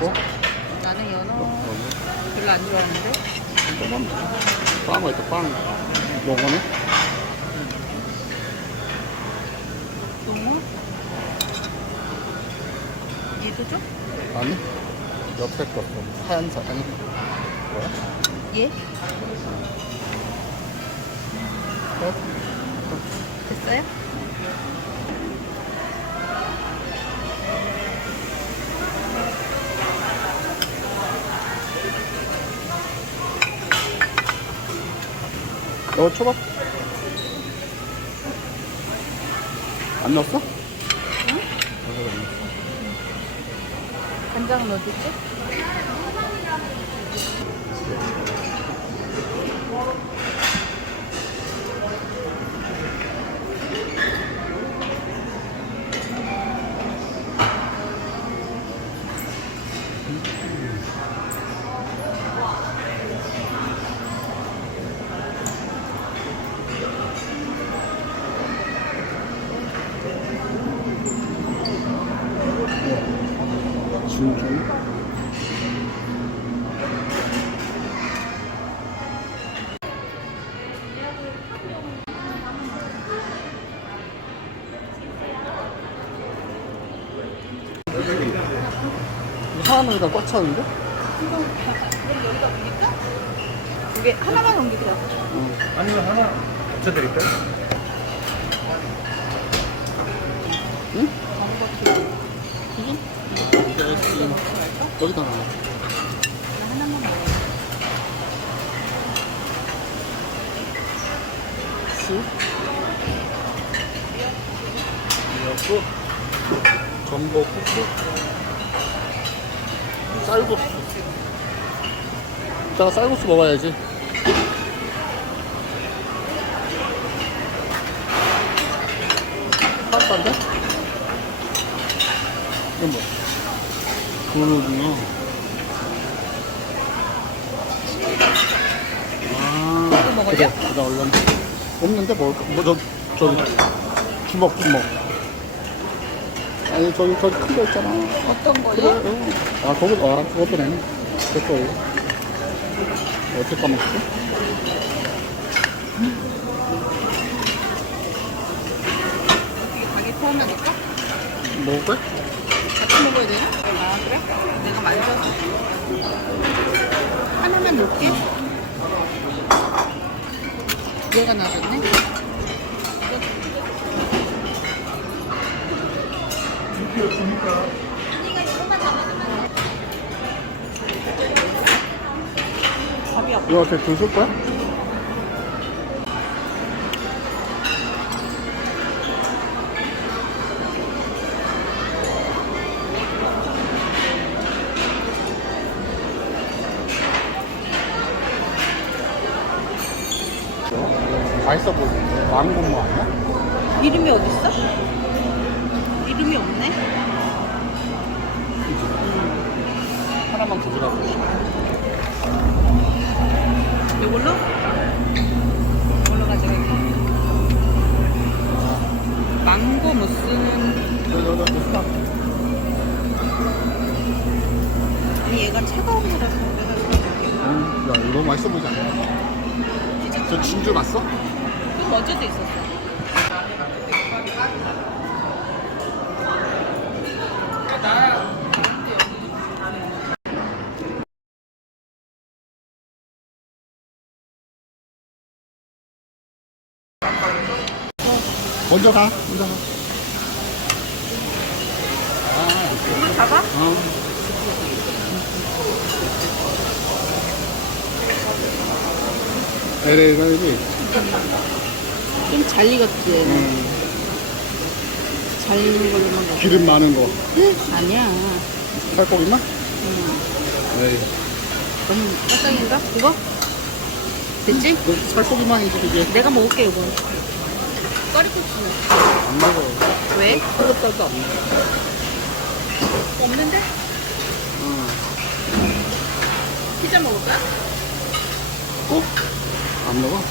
뭐? 나는 연어 어, 별로 안 좋아하는데. 조금 빵가 있다 빵 먹어네 너무? 얘도 줘? 아니 옆에 것도 하얀색 아니 뭐야? 얘? 어? 됐어요? 너 초밥 안 넣었어? 응? 간장 넣어줄게. 하나만 꽉 차는데? 이게 하나만 옮기세요. 아니면 하나 붙여드릴까요? 응? 튀김? 여기다 놔 하나만 먹어. 수 미역국 전복 국수 쌀국수 이따가 쌀국수 먹어야지 파스타인데? 이건 뭐야? 그거구나 아 이거 먹을래? 그래 그다 얼른 없는데 먹을까? 뭐 저 저기 주먹 주먹 아니 저기 저기 큰 거 있잖아 어떤 그래 거요? 응. 아 거기 아 그것도 되네 됐어 이거 어떻게 까먹지? 바게트 하나 넣을까? 먹을 거야? 같이 먹어야 되나? 아 그래? 내가 만져서 하나만 넣을게 얘가 나졌네 밥이 아파 이거 어떻게 줄쓸 거야? 맛있어 보이는데 망고 뭐 아니야? 이름이 어딨어? 이름이 없네 하나만 더 주라고 이걸로? 이걸로 가져갈게 망고 무스는 너너너? 아니 얘가 차가운 거라서 내가 음, 야 이거 맛있어 보이지 않냐? 저 진주 봤어? 그 어제도 있었어 먼저 가 먼저 가 아, 이거 잡아? 어. LA 가야지. 좀 잘 익었지 음, 잘 익은 걸로만 먹어 기름 많은 거. 아니야 살코기만? 음, 에이. 너무 까딱인가? 이거? 됐지? 그 살코기만이지 그게. 내가 먹을게 이거 꽈리고추 안 먹어. 왜? 먹어. 없는데? 응. 피자 먹을까? 꼭? 안 먹어?